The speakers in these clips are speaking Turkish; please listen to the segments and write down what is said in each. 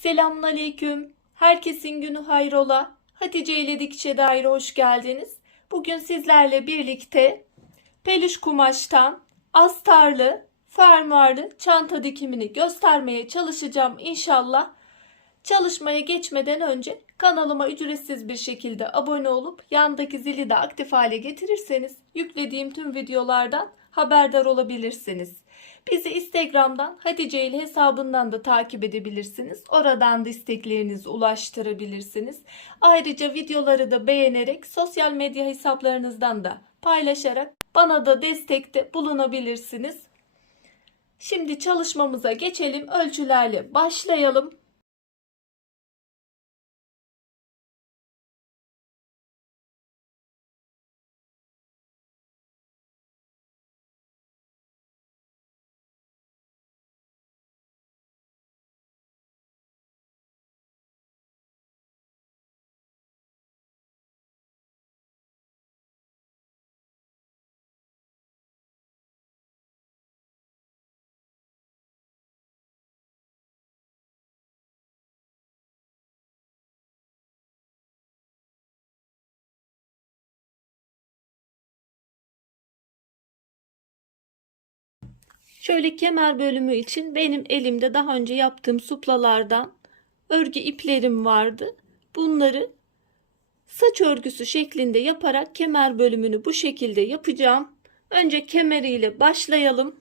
Selamünaleyküm. Herkesin günü hayrola. Hatice ile Dikçe Daire hoş geldiniz. Bugün sizlerle birlikte peluş kumaştan astarlı, fermuarlı çanta dikimini göstermeye çalışacağım inşallah. Çalışmaya geçmeden önce kanalıma ücretsiz bir şekilde abone olup yandaki zili de aktif hale getirirseniz yüklediğim tüm videolardan haberdar olabilirsiniz. Bizi Instagram'dan Hatice ile hesabından da takip edebilirsiniz. Oradan da isteklerinizi ulaştırabilirsiniz. Ayrıca videoları da beğenerek sosyal medya hesaplarınızdan da paylaşarak bana da destekte bulunabilirsiniz. Şimdi çalışmamıza geçelim. Ölçülerle başlayalım. Şöyle kemer bölümü için benim elimde daha önce yaptığım suplalardan örgü iplerim vardı. Bunları saç örgüsü şeklinde yaparak kemer bölümünü bu şekilde yapacağım. Önce kemeriyle başlayalım.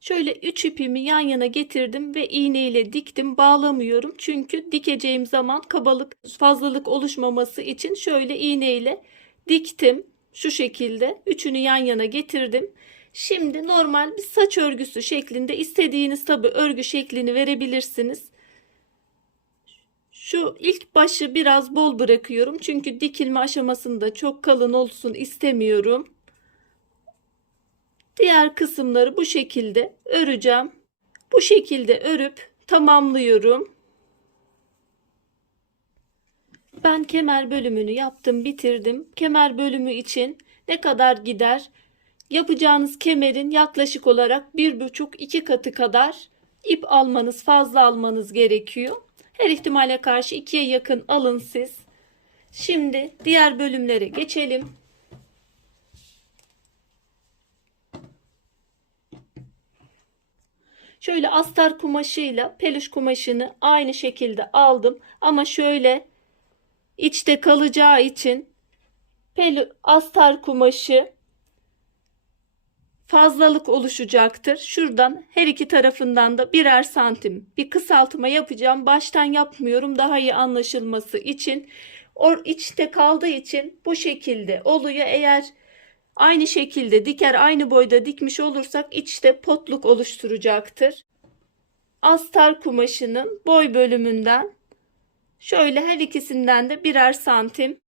Şöyle 3 ipimi yan yana getirdim ve iğne ile diktim. Bağlamıyorum çünkü dikeceğim zaman kabalık fazlalık oluşmaması için şöyle iğne ile diktim. Şu şekilde üçünü yan yana getirdim. Şimdi normal bir saç örgüsü şeklinde istediğiniz tabi örgü şeklini verebilirsiniz. Şu ilk başı biraz bol bırakıyorum. Çünkü dikilme aşamasında çok kalın olsun istemiyorum. Diğer kısımları bu şekilde öreceğim. Bu şekilde örüp tamamlıyorum. Ben kemer bölümünü yaptım, bitirdim. Kemer bölümü için ne kadar gider? Yapacağınız kemerin yaklaşık olarak bir buçuk iki katı kadar ip almanız, fazla almanız gerekiyor. Her ihtimale karşı ikiye yakın alın siz. Şimdi diğer bölümlere geçelim. Şöyle astar kumaşıyla peluş kumaşını aynı şekilde aldım. Ama şöyle içte kalacağı için pelu, astar kumaşı fazlalık oluşacaktır. Şuradan her iki tarafından da birer santim bir kısaltma yapacağım. Baştan yapmıyorum daha iyi anlaşılması için. O içte kaldığı için bu şekilde oluyor. Eğer aynı şekilde diker aynı boyda dikmiş olursak içte potluk oluşturacaktır. Astar kumaşının boy bölümünden şöyle her ikisinden de birer santim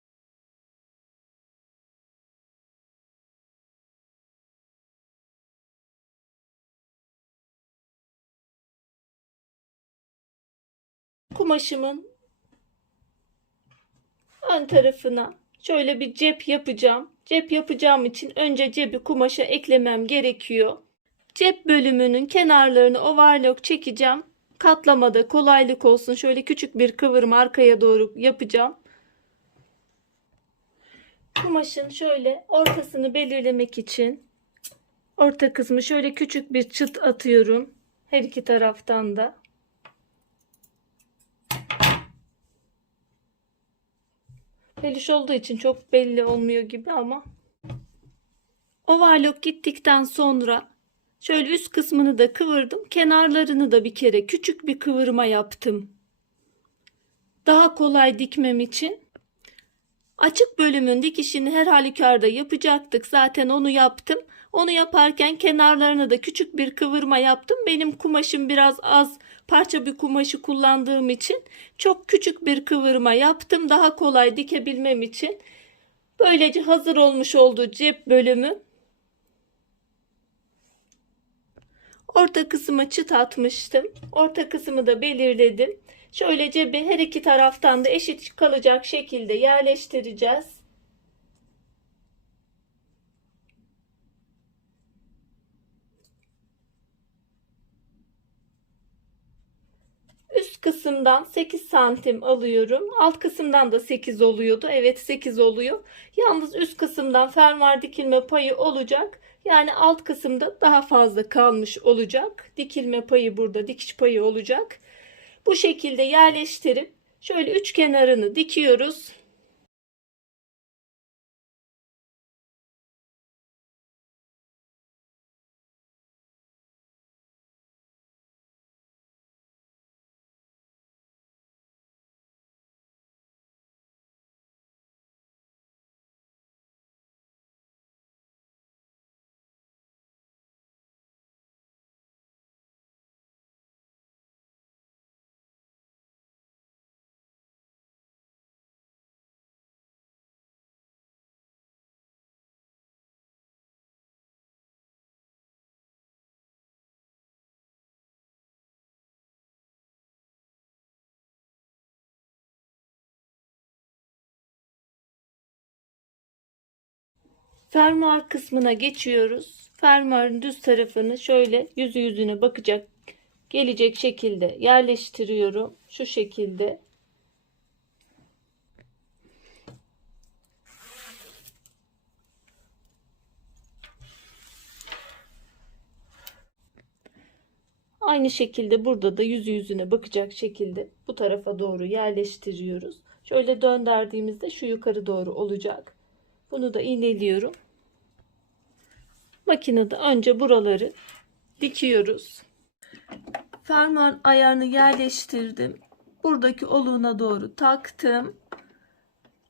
kumaşımın ön tarafına şöyle bir cep yapacağım. Cep yapacağım için önce cebi kumaşa eklemem gerekiyor. Cep bölümünün kenarlarını overlock çekeceğim. Katlamada kolaylık olsun. Şöyle küçük bir kıvırma arkaya doğru yapacağım. Kumaşın şöyle ortasını belirlemek için orta kısmı şöyle küçük bir çıt atıyorum. Her iki taraftan da. Peluş olduğu için çok belli olmuyor gibi ama. Overlock gittikten sonra şöyle üst kısmını da kıvırdım. Kenarlarını da bir kere küçük bir kıvırma yaptım. Daha kolay dikmem için. Açık bölümün dikişini her halükarda yapacaktık. Zaten onu yaptım. Onu yaparken kenarlarına da küçük bir kıvırma yaptım. Benim kumaşım biraz az parça bir kumaşı kullandığım için çok küçük bir kıvırma yaptım. Daha kolay dikebilmem için. Böylece hazır olmuş oldu cep bölümü. Orta kısmı çıt atmıştım. Orta kısmı da belirledim. Şöyle cebi her iki taraftan da eşit kalacak şekilde yerleştireceğiz. Üst kısımdan 8 santim alıyorum. Alt kısımdan da 8 oluyordu. Evet 8 oluyor. Yalnız üst kısımdan fermuar dikilme payı olacak. Yani alt kısımda daha fazla kalmış olacak. Dikilme payı burada dikiş payı olacak. Bu şekilde yerleştirip şöyle üç kenarını dikiyoruz. Fermuar kısmına geçiyoruz. Fermuarın düz tarafını şöyle yüzü yüzüne bakacak gelecek şekilde yerleştiriyorum. Şu şekilde. Aynı şekilde burada da yüzü yüzüne bakacak şekilde bu tarafa doğru yerleştiriyoruz. Şöyle döndürdüğümüzde şu yukarı doğru olacak. Bunu da iğneliyorum. Makinede önce buraları dikiyoruz. Fermuar ayarını yerleştirdim. Buradaki oluğuna doğru taktım.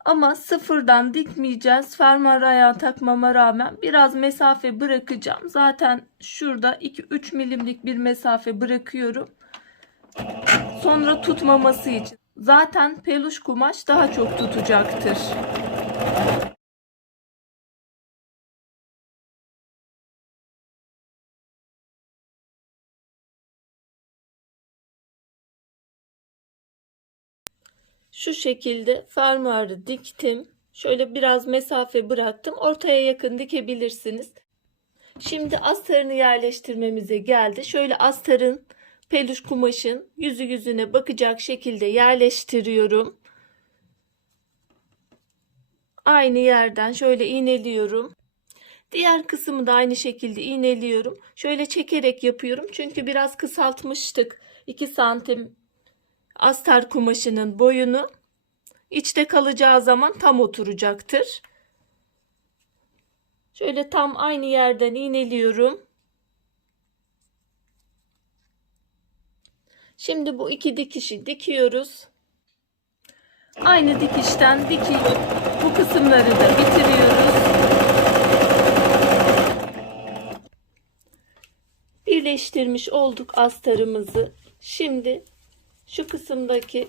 Ama sıfırdan dikmeyeceğiz. Fermuar ayağı takmama rağmen biraz mesafe bırakacağım. Zaten şurada 2-3 milimlik bir mesafe bırakıyorum. Sonra tutmaması için. Zaten peluş kumaş daha çok tutacaktır. Şu şekilde fermuarı diktim. Şöyle biraz mesafe bıraktım. Ortaya yakın dikebilirsiniz. Şimdi astarını yerleştirmemize geldi. Şöyle astarın peluş kumaşın yüzü yüzüne bakacak şekilde yerleştiriyorum. Aynı yerden şöyle iğneliyorum. Diğer kısmı da aynı şekilde iğneliyorum. Şöyle çekerek yapıyorum. Çünkü biraz kısaltmıştık. 2 santim astar kumaşının boyunu içte kalacağı zaman tam oturacaktır. Şöyle tam aynı yerden iğneliyorum. Şimdi bu iki dikişi dikiyoruz. Aynı dikişten dikip bu kısımları da bitiriyoruz. Birleştirmiş olduk astarımızı. Şimdi şu kısımdaki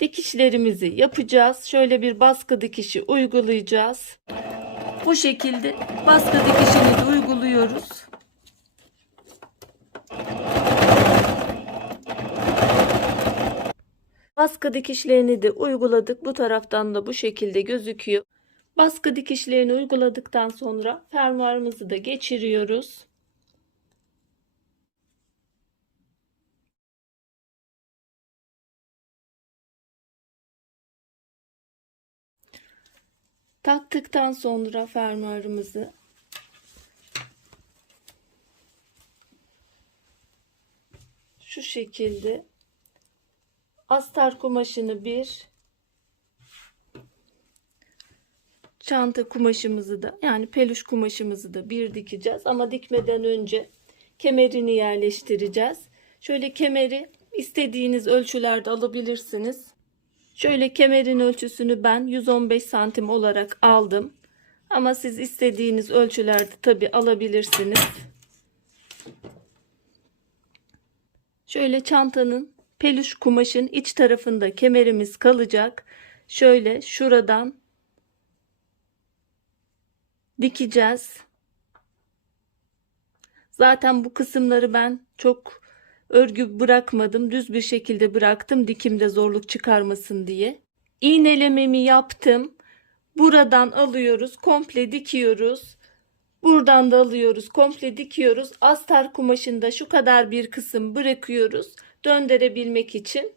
dikişlerimizi yapacağız. Şöyle bir baskı dikişi uygulayacağız. Bu şekilde baskı dikişini uyguluyoruz. Baskı dikişlerini de uyguladık. Bu taraftan da bu şekilde gözüküyor. Baskı dikişlerini uyguladıktan sonra fermuarımızı da geçiriyoruz. Taktıktan sonra fermuarımızı şu şekilde astar kumaşını bir çanta kumaşımızı da yani peluş kumaşımızı da bir dikeceğiz ama dikmeden önce kemerini yerleştireceğiz. Şöyle kemeri istediğiniz ölçülerde alabilirsiniz. Şöyle kemerin ölçüsünü ben 115 santim olarak aldım. Ama siz istediğiniz ölçülerde tabi alabilirsiniz. Şöyle çantanın peluş kumaşın iç tarafında kemerimiz kalacak. Şöyle şuradan dikeceğiz. Zaten bu kısımları ben çok örgü bırakmadım. Düz bir şekilde bıraktım dikimde zorluk çıkarmasın diye. İğnelememi yaptım. Buradan alıyoruz. Komple dikiyoruz. Buradan da alıyoruz. Komple dikiyoruz. Astar kumaşında şu kadar bir kısım bırakıyoruz. Döndürebilmek için.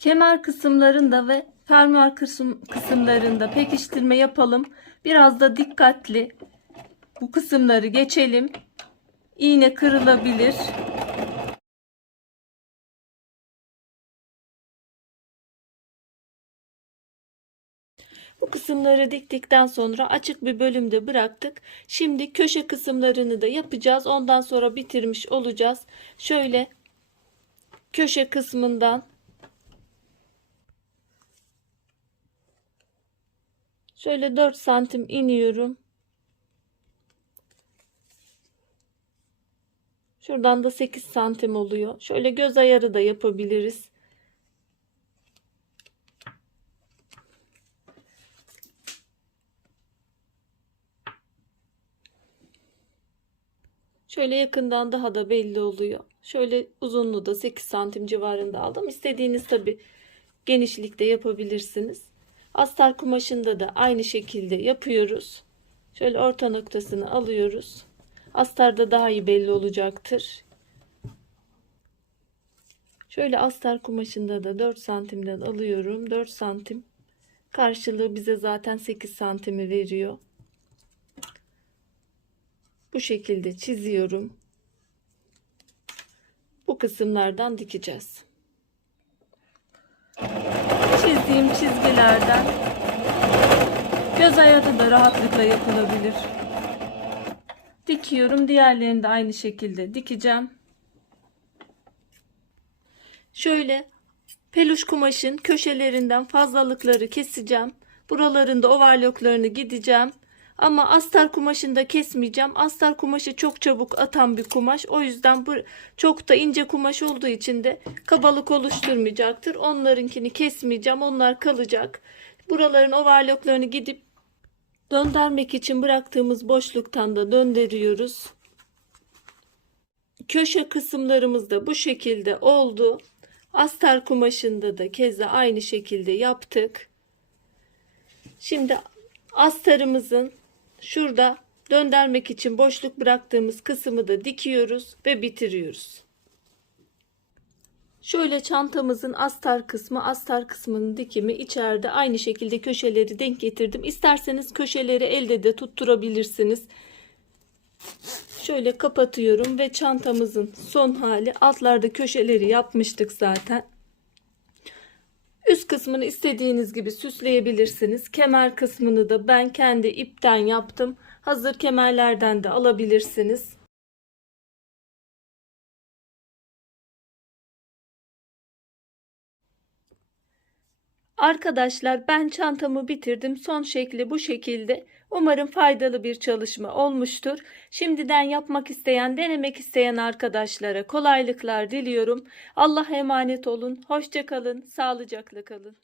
Kemer kısımlarında ve fermuar kısım, kısımlarında pekiştirme yapalım. Biraz da dikkatli bu kısımları geçelim. İğne kırılabilir. Bu kısımları diktikten sonra açık bir bölümde bıraktık. Şimdi köşe kısımlarını da yapacağız. Ondan sonra bitirmiş olacağız. Şöyle köşe kısmından şöyle 4 santim iniyorum. Şuradan da 8 santim oluyor. Şöyle göz ayarı da yapabiliriz. Şöyle yakından daha da belli oluyor. Şöyle uzunluğu da 8 santim civarında aldım. İstediğiniz tabi genişlikte yapabilirsiniz. Astar kumaşında da aynı şekilde yapıyoruz. Şöyle orta noktasını alıyoruz. Astarda daha iyi belli olacaktır. Şöyle astar kumaşında da 4 santimden alıyorum. 4 santim karşılığı bize zaten 8 santimi veriyor. Bu şekilde çiziyorum. Bu kısımlardan dikeceğiz. Çizdiğim çizgilerden göz ayarı da rahatlıkla yapılabilir. Dikiyorum. Diğerlerini de aynı şekilde dikeceğim. Şöyle peluş kumaşın köşelerinden fazlalıkları keseceğim. Buralarında overlocklarını gideceğim. Ama astar kumaşında kesmeyeceğim. Astar kumaşı çok çabuk atan bir kumaş. O yüzden bu çok da ince kumaş olduğu için de kabalık oluşturmayacaktır. Onlarınkini kesmeyeceğim. Onlar kalacak. Buraların overlocklarını gidip döndürmek için bıraktığımız boşluktan da döndürüyoruz. Köşe kısımlarımız da bu şekilde oldu. Astar kumaşında da keza aynı şekilde yaptık. Şimdi astarımızın şurada döndürmek için boşluk bıraktığımız kısmı da dikiyoruz ve bitiriyoruz. Şöyle çantamızın astar kısmı, astar kısmının dikimi içeride aynı şekilde köşeleri denk getirdim. İsterseniz köşeleri elde de tutturabilirsiniz. Şöyle kapatıyorum ve çantamızın son hali altlarda köşeleri yapmıştık zaten. Üst kısmını istediğiniz gibi süsleyebilirsiniz. Kemer kısmını da ben kendi ipten yaptım. Hazır kemerlerden de alabilirsiniz. Arkadaşlar ben çantamı bitirdim. Son şekli bu şekilde. Umarım faydalı bir çalışma olmuştur. Şimdiden yapmak isteyen, denemek isteyen arkadaşlara kolaylıklar diliyorum. Allah'a emanet olun. Hoşça kalın, sağlıcakla kalın.